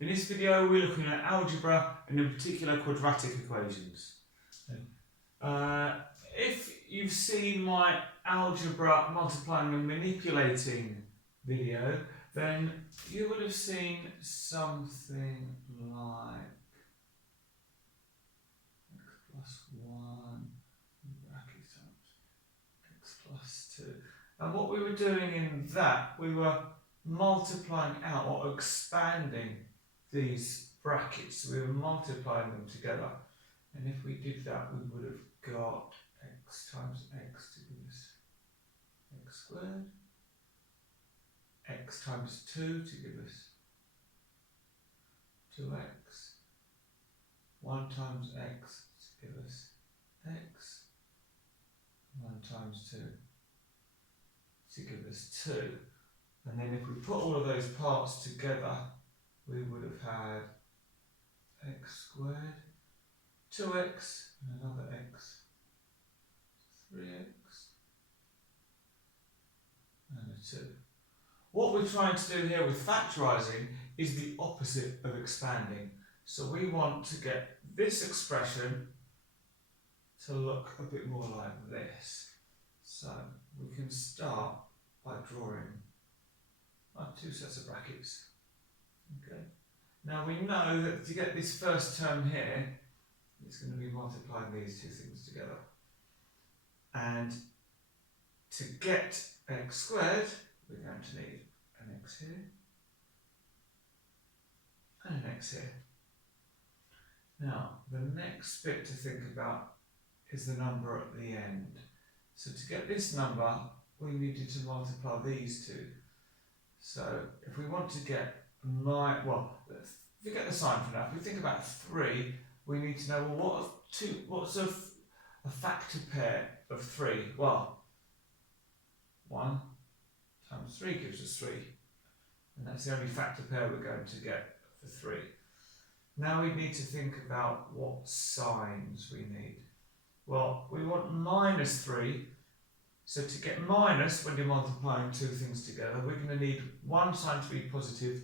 In this video we're looking at algebra and in particular quadratic equations. If you've seen my algebra multiplying and manipulating video, then you would have seen something like x plus 1 bracket times x plus 2. And what we were doing in that, we were multiplying out or expanding these brackets. So we were multiplying them together. And if we did that, we would have got x times x to give us x squared, x times 2 to give us 2x, 1 times x to give us x, 1 times 2 to give us 2. And then if we put all of those parts together, we would have had x squared, 2x, and another x, 3x, and a 2. What we're trying to do here with factorising is the opposite of expanding. So we want to get this expression to look a bit more like this. So we can start by drawing our two sets of brackets. Okay. Now we know that to get this first term here, it's going to be multiplying these two things together. And to get x squared, we're going to need an x here and an x here. Now, the next bit to think about is the number at the end. So to get this number, we needed to multiply these two. So if we want to get forget the sign for now. If we think about 3, we need to know, well, what's a factor pair of 3? Well, 1 times 3 gives us 3. And that's the only factor pair we're going to get for 3. Now we need to think about what signs we need. Well, we want minus 3. So to get minus, when you're multiplying two things together, we're going to need one sign to be positive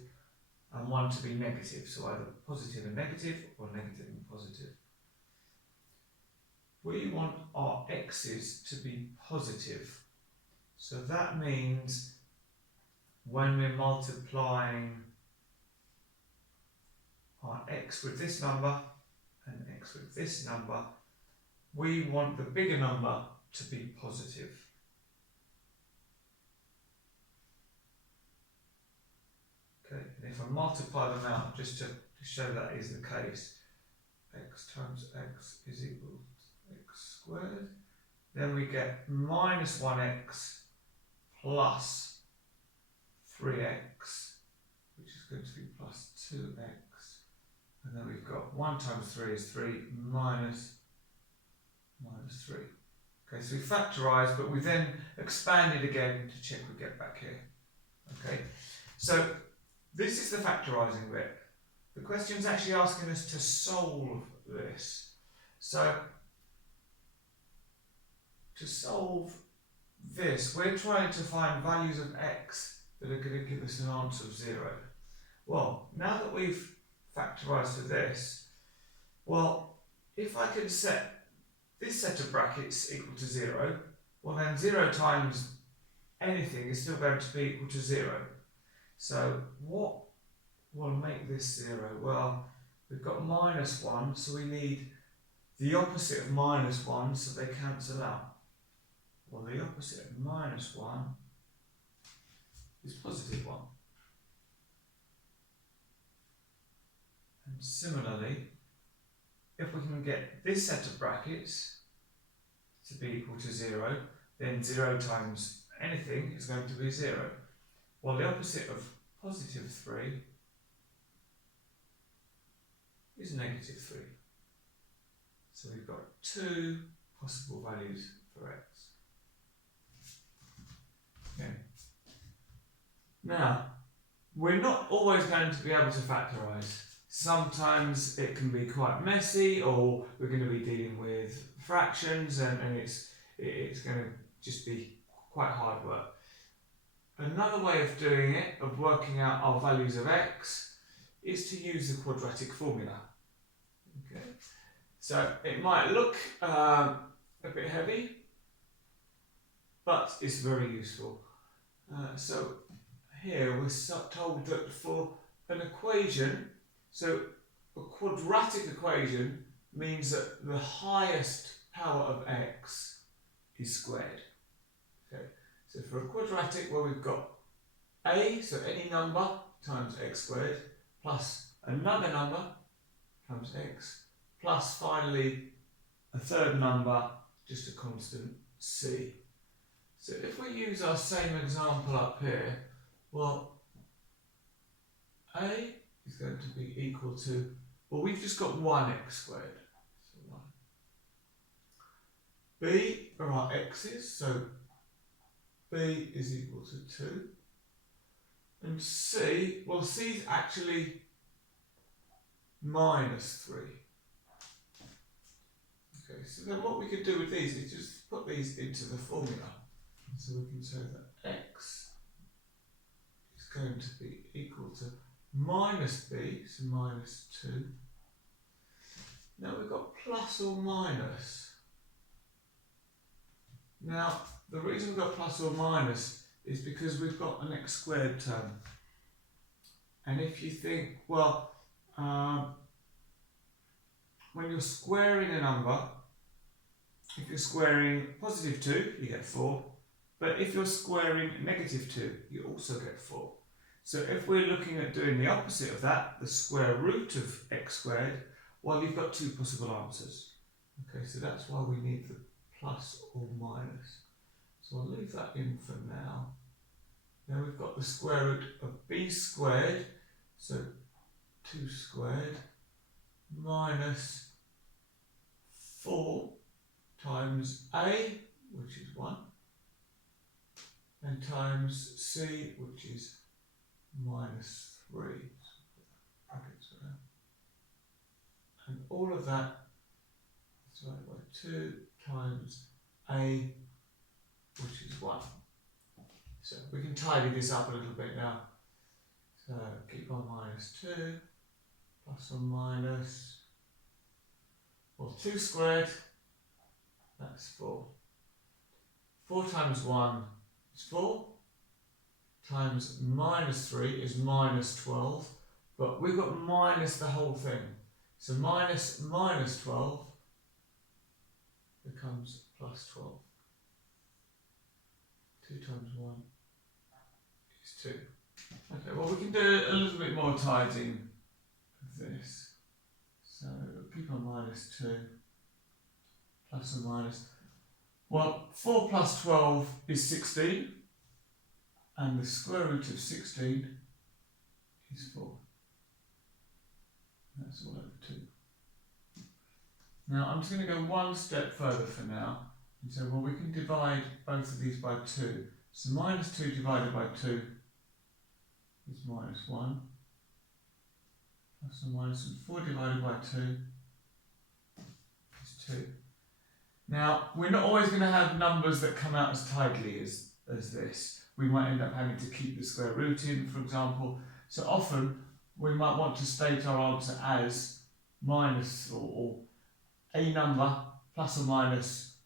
and one to be negative. So either positive and negative or negative and positive. We want our x's to be positive. So that means when we're multiplying our x with this number and x with this number, we want the bigger number to be positive. Okay, and if I multiply them out just to show that is the case, x times x is equal to x squared, then we get minus 1x plus 3x, which is going to be plus 2x, and then we've got 1 times 3 is 3 minus 3. Okay, so we factorise, but we then expand it again to check we get back here. Okay, so this is the factorising bit. The question's actually asking us to solve this. So to solve this, we're trying to find values of x that are going to give us an answer of 0. Well, now that we've factorised to this, well, if I can set this set of brackets equal to 0, well then 0 times anything is still going to be equal to 0. So what will make this 0? Well, we've got minus 1, so we need the opposite of minus 1, so they cancel out. Well, the opposite of minus 1 is positive 1. And similarly, if we can get this set of brackets to be equal to 0, then 0 times anything is going to be 0. Well, the opposite of positive 3 is negative 3. So we've got 2 possible values for x. Okay. Now, we're not always going to be able to factorise. Sometimes it can be quite messy, or we're going to be dealing with fractions and it's going to just be quite hard work. Another way of doing it, of working out our values of x, is to use the quadratic formula. Okay, so it might look a bit heavy, but it's very useful. So here we're told that for an equation, so a quadratic equation means that the highest power of x is squared. Okay, so for a quadratic, well, we've got a, so any number times x squared, plus another number times x, plus finally a third number, just a constant c. So if we use our same example up here, well, a is going to be equal to, well, we've just got 1x squared, so 1. B are our x's, so b is equal to 2. And c, well, c is actually minus 3. Okay, so then what we could do with these is just put these into the formula. So we can say that x is going to be equal to minus b, so minus 2. Now we've got plus or minus. Now, the reason we've got plus or minus is because we've got an x squared term. And if you think, well, when you're squaring a number, if you're squaring positive 2, you get 4. But if you're squaring negative 2, you also get 4. So if we're looking at doing the opposite of that, the square root of x squared, well, you've got 2 possible answers. Okay, so that's why we need the plus or minus. So I'll leave that in for now. Now we've got the square root of b squared, so 2 squared, minus 4 times a, which is 1, and times c, which is minus 3. Brackets around. And all of that is divided by 2 times a, which is 1. So we can tidy this up a little bit now. So keep on minus 2, plus or minus, well, 2 squared, that's 4. 4 times 1 is 4, times minus 3 is minus 12, but we've got minus the whole thing. So minus 12 becomes plus 12. 2 times 1 is 2. Okay, well, we can do a little bit more tidying of this. So keep on minus 2, plus or minus. Well, 4 plus 12 is 16, and the square root of 16 is 4. That's all over 2. Now, I'm just going to go one step further for now. And so, well, we can divide both of these by 2. So minus 2 divided by 2 is minus 1. Plus or minus, and 4 divided by 2 is 2. Now, we're not always going to have numbers that come out as tidily as this. We might end up having to keep the square root in, for example. So often, we might want to state our answer as minus or a number plus or minus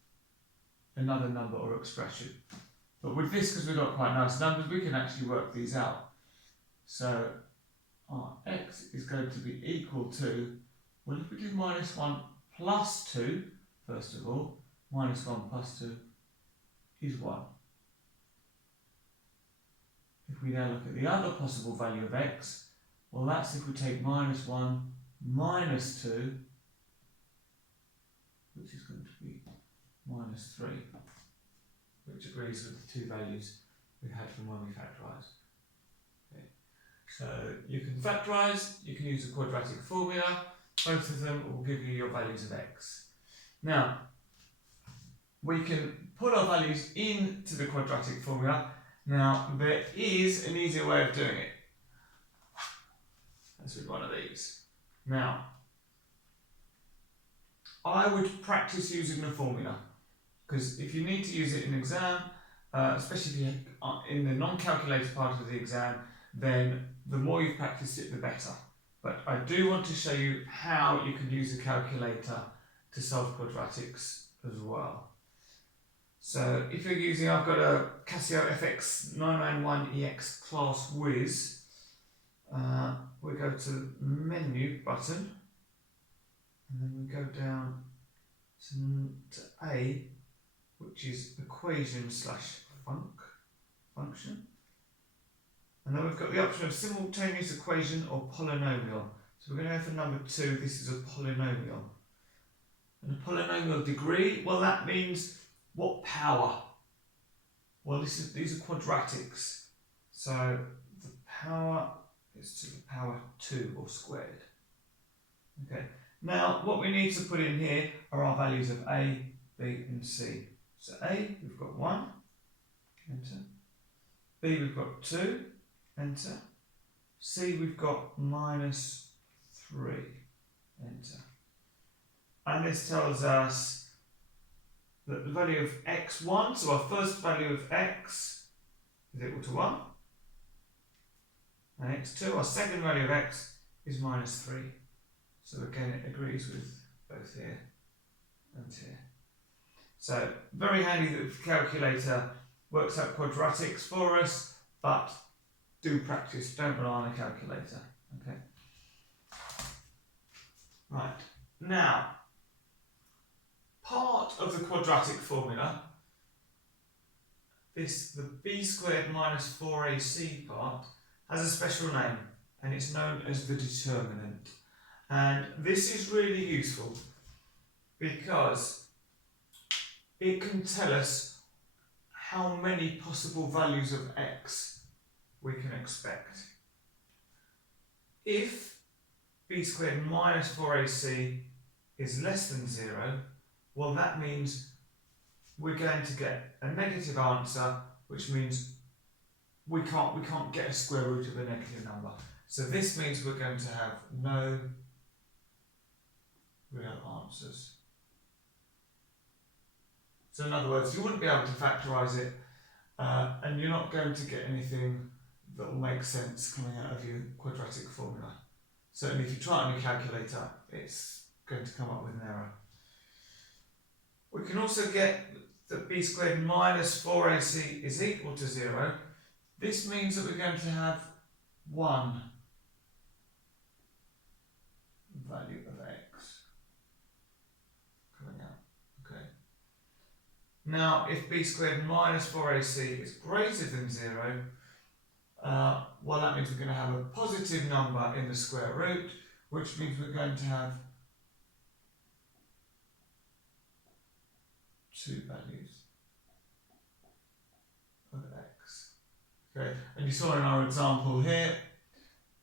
another number or expression. But with this, because we've got quite nice numbers, we can actually work these out. So our x is going to be equal to, well, if we do minus 1 plus 2, first of all, minus 1 plus 2 is 1. If we now look at the other possible value of x, well, that's if we take minus 1 minus 2, which is going to be minus 3, which agrees with the 2 values we had from when we factorised. Okay. So you can factorise, you can use the quadratic formula, both of them will give you your values of x. Now, we can put our values into the quadratic formula. Now, there is an easier way of doing it. That's with one of these. Now, I would practice using the formula, because if you need to use it in an exam, especially if you're in the non-calculator part of the exam, then the more you've practiced it, the better. but I do want to show you how you can use a calculator to solve quadratics as well. So if you're using, I've got a Casio FX991EX Class Whiz. We go to Menu button, and then we go down to A, which is Equation / Function. And then we've got the option of simultaneous equation or polynomial. So we're going to go for number 2, this is a polynomial. And a polynomial degree, well, that means what power? Well, these are quadratics. So the power is to the power 2 or squared. Okay. Now, what we need to put in here are our values of A, B and C. So A, we've got 1, enter. B, we've got 2, enter. C, we've got -3, enter. And this tells us that the value of x1, so our first value of x is equal to 1. And x2, our second value of x is -3. So again, it agrees with both here and here. So very handy that the calculator works out quadratics for us, but do practice, don't rely on a calculator. Okay. Right. Now, part of the quadratic formula, the b squared minus 4ac part, has a special name, and it's known as the determinant. And this is really useful because it can tell us how many possible values of x we can expect. If b squared minus 4ac is less than 0, well, that means we're going to get a negative answer, which means we can't get a square root of a negative number. So this means we're going to have no real answers. So in other words, you wouldn't be able to factorise it, and you're not going to get anything that will make sense coming out of your quadratic formula. Certainly if you try it on your calculator, it's going to come up with an error. We can also get that b squared minus 4ac is equal to 0. This means that we're going to have 1 value of x coming out. Okay. Now, if b squared minus 4ac is greater than 0, well, that means we're going to have a positive number in the square root, which means we're going to have 2 values of x. Okay, and you saw in our example here,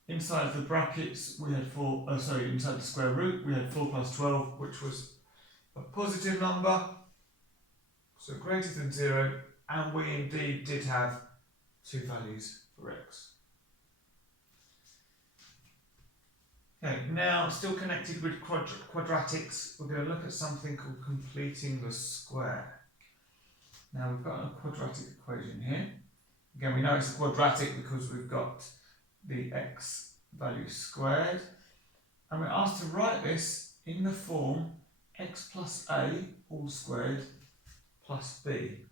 inside the brackets we had inside the square root we had 4 plus 12, which was a positive number, so greater than 0, and we indeed did have 2 values for x. Okay, now still connected with quadratics, we're going to look at something called completing the square. Now we've got a quadratic equation here. Again, we know it's a quadratic because we've got the x value squared, and we're asked to write this in the form x plus a all squared plus b.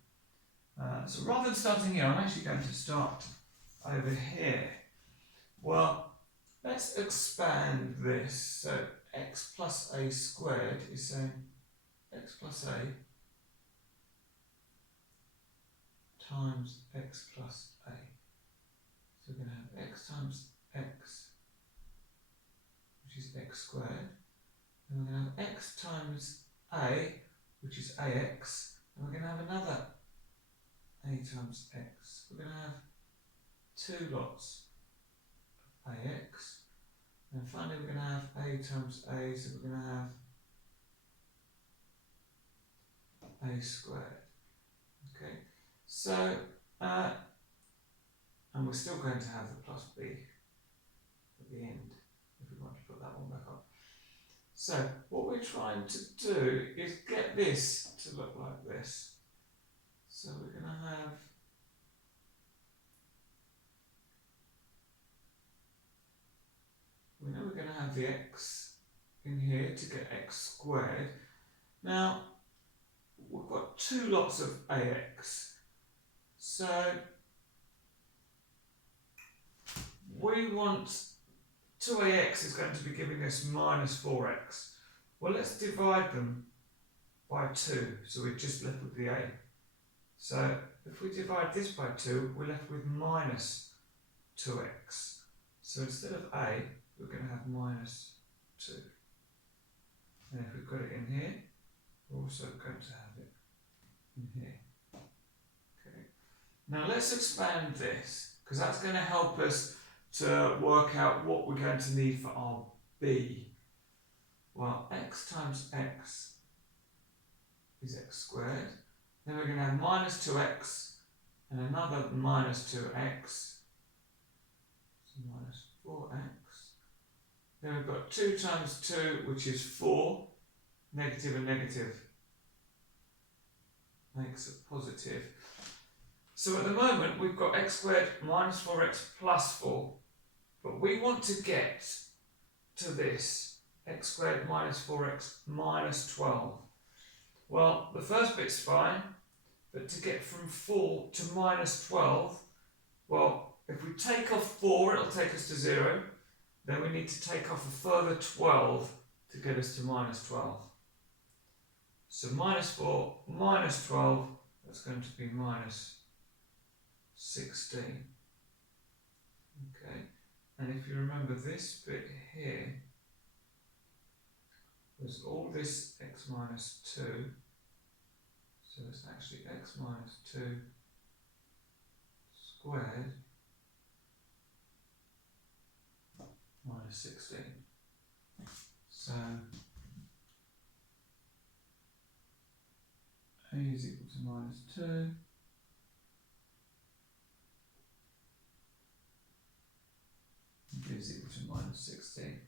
So rather than starting here, I'm actually going to start over here. Well, let's expand this. So x plus a squared is saying x plus a times x plus a. So we're going to have x times x, which is x squared. And we're going to have x times a, which is ax. And we're going to have another a times x. We're going to have 2 lots of ax. And finally we're going to have a times a, so we're going to have a squared. Okay, so, and we're still going to have the plus b at the end, if we want to put that one back up. So, what we're trying to do is get this to look like this. So we're going to have we know we're expand the x in here to get x squared. Now, we've got two lots of ax. So, we want 2ax is going to be giving us minus 4x. Well, let's divide them by 2, so we're just left with the a. So, if we divide this by 2, we're left with minus 2x. So instead of a, we're going to have minus 2. And if we've got it in here, we're also going to have it in here. Okay. Now let's expand this, because that's going to help us to work out what we're going to need for our b. Well, x times x is x squared. Then we're going to have minus 2x and another minus 2x. So minus 4x. Then we've got 2 times 2, which is 4. Negative and negative makes it positive. So at the moment, we've got x squared minus 4x plus 4. But we want to get to this, x squared minus 4x minus 12. Well, the first bit's fine, but to get from 4 to minus 12, well, if we take off 4, it'll take us to 0. Then we need to take off a further 12 to get us to minus 12. So minus 4, minus 12, that's going to be minus 16. Okay, and if you remember this bit here, was all this x minus 2, so it's actually x minus 2 squared minus 16. So a is equal to minus 2. B is equal to minus 16.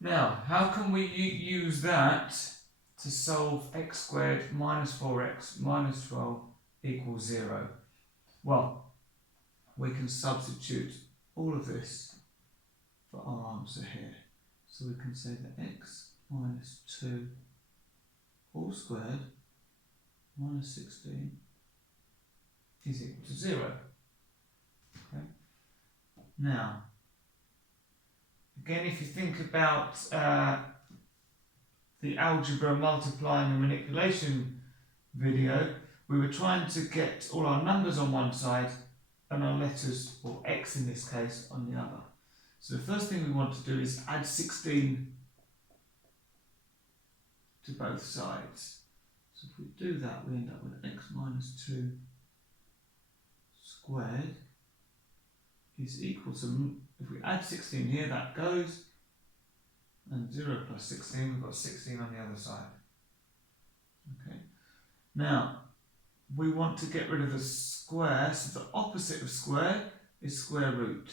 Now, how can we use that to solve x squared minus 4x minus 12 equals 0? Well, we can substitute all of this for our answer here. So we can say that x minus 2 all squared minus 16 is equal to 0. Okay. Now, again, if you think about the algebra multiplying and manipulation video, we were trying to get all our numbers on one side and our letters, or x in this case, on the other. So the first thing we want to do is add 16 to both sides. So if we do that, we end up with x minus 2 squared is equal to, if we add 16 here, that goes, and 0 plus 16, we've got 16 on the other side. Okay. Now, we want to get rid of the square, so the opposite of square is square root.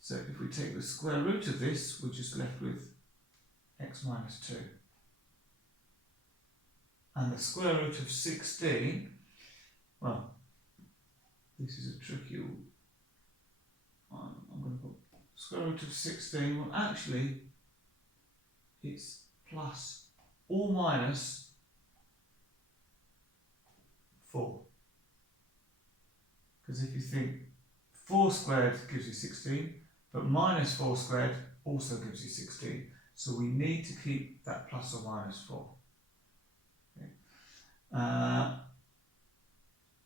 So if we take the square root of this, we're just left with x minus 2. And the square root of 16, well, this is a tricky one. I'm going to put square root of 16, well actually, it's plus or minus 4. Because if you think 4 squared gives you 16, but minus 4 squared also gives you 16. So we need to keep that plus or minus 4. Okay.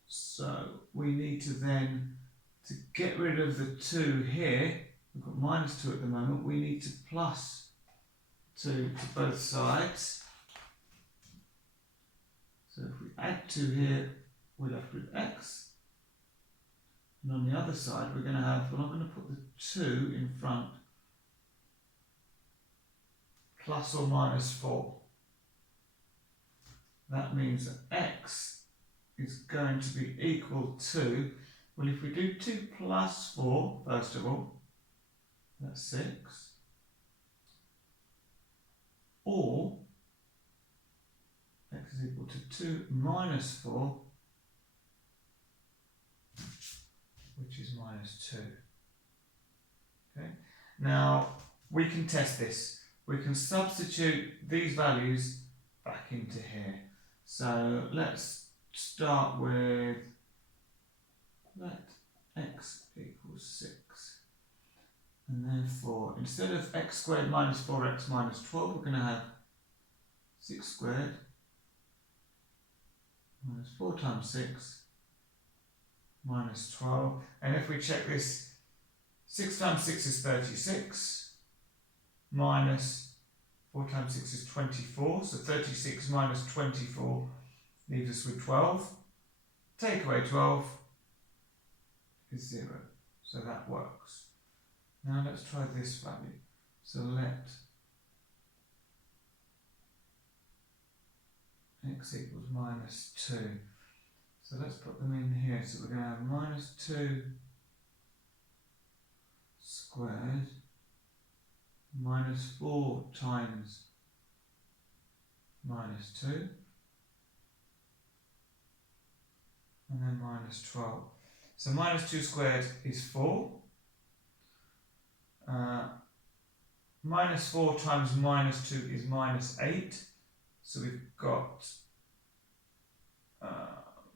So we need to then, to get rid of the 2 here, we've got minus 2 at the moment, we need to plus 2 to both sides. So if we add 2 here, we're left with x. And on the other side, we're going to have, well, I'm going to put the 2 in front, plus or minus 4. That means that x is going to be equal to, well, if we do 2 plus 4, first of all, that's 6. Or x is equal to 2 minus 4, which is minus 2. Okay. Now, we can test this. We can substitute these values back into here. So let's start with, let x equals 6. And then instead of x squared minus 4x minus 12, we're going to have 6 squared minus 4 times 6 minus 12. And if we check this, 6 times 6 is 36, minus 4 times 6 is 24, so 36 minus 24 leaves us with 12. Take away 12 is 0, so that works. Now let's try this value. So let x equals minus 2. So let's put them in here. So we're going to have minus 2 squared minus 4 times minus 2, and then minus 12. So minus 2 squared is 4. Minus 4 times minus 2 is minus 8. So we've got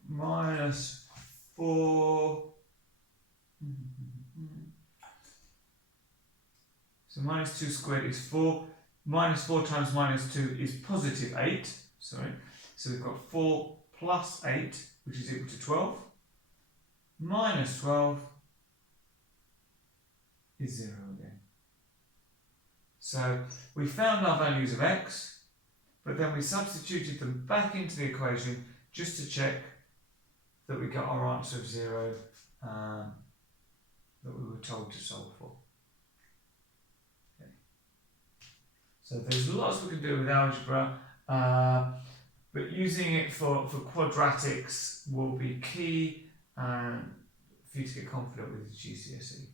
minus 4. So minus 2 squared is 4. Minus 4 times minus 2 is positive 8. Sorry. So we've got 4 plus 8, which is equal to 12. Minus 12 is 0 again. So we found our values of x, but then we substituted them back into the equation just to check that we got our answer of 0 that we were told to solve for. Okay. So there's lots we can do with algebra, but using it for quadratics will be key for you to get confident with the GCSE.